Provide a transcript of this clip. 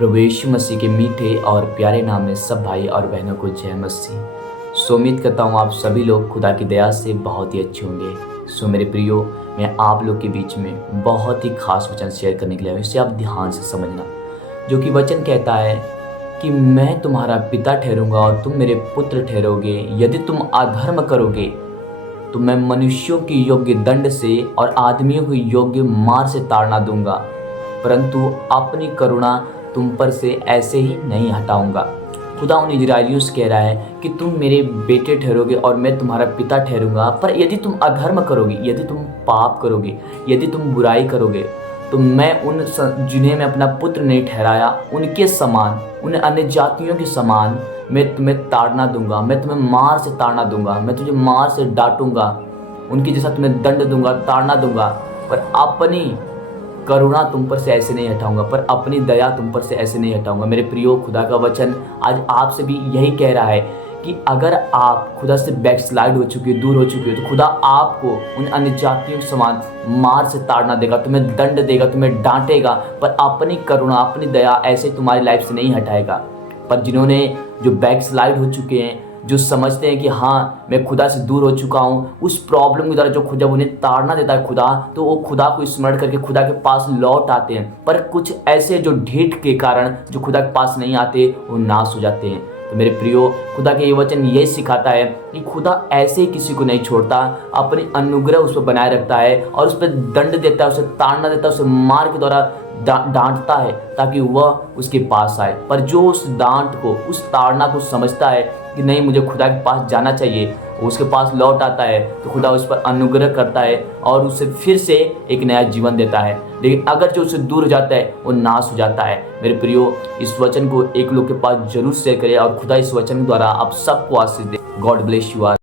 प्रभु यीशु मसीह के मीठे और प्यारे नाम में सब भाई और बहनों को जय मसीह। उम्मीद करता हूँ आप सभी लोग खुदा की दया से बहुत ही अच्छे होंगे। मेरे प्रियो, मैं आप लोग के बीच में बहुत ही खास वचन शेयर करने के लिए आया हूँ। इसे आप ध्यान से समझना, जो कि वचन कहता है कि मैं तुम्हारा पिता ठहरूंगा और तुम मेरे पुत्र ठहरोगे। यदि तुम अधर्म करोगे तो मैं मनुष्यों की योग्य दंड से और आदमियों को योग्य मार से ताड़ना दूंगा, परंतु अपनी करुणा तुम पर से ऐसे ही नहीं हटाऊंगा। खुदा उन इजराइलियों से कह रहा है कि तुम मेरे बेटे ठहरोगे और मैं तुम्हारा पिता ठहरूंगा, पर यदि तुम अधर्म करोगे, यदि तुम पाप करोगे, यदि तुम बुराई करोगे, तो मैं जिन्हें मैं अपना पुत्र नहीं ठहराया उनके समान, उन अन्य जातियों के समान मैं तुम्हें ताड़ना दूंगा, मैं तुम्हें मार से ताड़ना दूंगा, मैं तुझे मार से डांटूंगा, उनकी जैसा तुम्हें दंड दूंगा, ताड़ना दूंगा, पर अपनी करुणा तुम पर से ऐसे नहीं हटाऊंगा, पर अपनी दया तुम पर से ऐसे नहीं हटाऊंगा। मेरे प्रियो, खुदा का वचन आज आपसे भी यही कह रहा है कि अगर आप खुदा से बैकस्लाइड हो चुके हो, दूर हो चुके हो, तो खुदा आपको उन अन्य जातियों के समान मार से ताड़ना देगा, तुम्हें दंड देगा, तुम्हें डांटेगा, पर अपनी करुणा, अपनी दया ऐसे तुम्हारी लाइफ से नहीं हटाएगा। पर जिन्होंने जो बैकस्लाइड हो चुके हैं, जो समझते हैं कि हाँ मैं खुदा से दूर हो चुका हूँ, उस प्रॉब्लम के द्वारा जो जब उन्हें ताड़ना देता है खुदा, तो वो खुदा को स्मरण करके खुदा के पास लौट आते हैं। पर कुछ ऐसे जो ढीठ के कारण जो खुदा के पास नहीं आते, वो नाश हो जाते हैं। तो मेरे प्रियो, खुदा के ये वचन ये सिखाता है कि खुदा ऐसे ही किसी को नहीं छोड़ता, अपनी अनुग्रह उस पर बनाए रखता है और उस पर दंड देता है, उसे ताड़ना देता है, उसे मार के द्वारा डांटता है ताकि वह उसके पास आए। पर जो उस डांट को, उस ताड़ना को समझता है कि नहीं मुझे खुदा के पास जाना चाहिए, उसके पास लौट आता है, तो खुदा उस पर अनुग्रह करता है और उसे फिर से एक नया जीवन देता है। लेकिन अगर जो उससे दूर हो जाता है, वो नाश हो जाता है। मेरे प्रियो, इस वचन को एक लोग के पास जरूर शेयर करें और खुदा इस वचन द्वारा आप सबको आशीष दे। God bless you.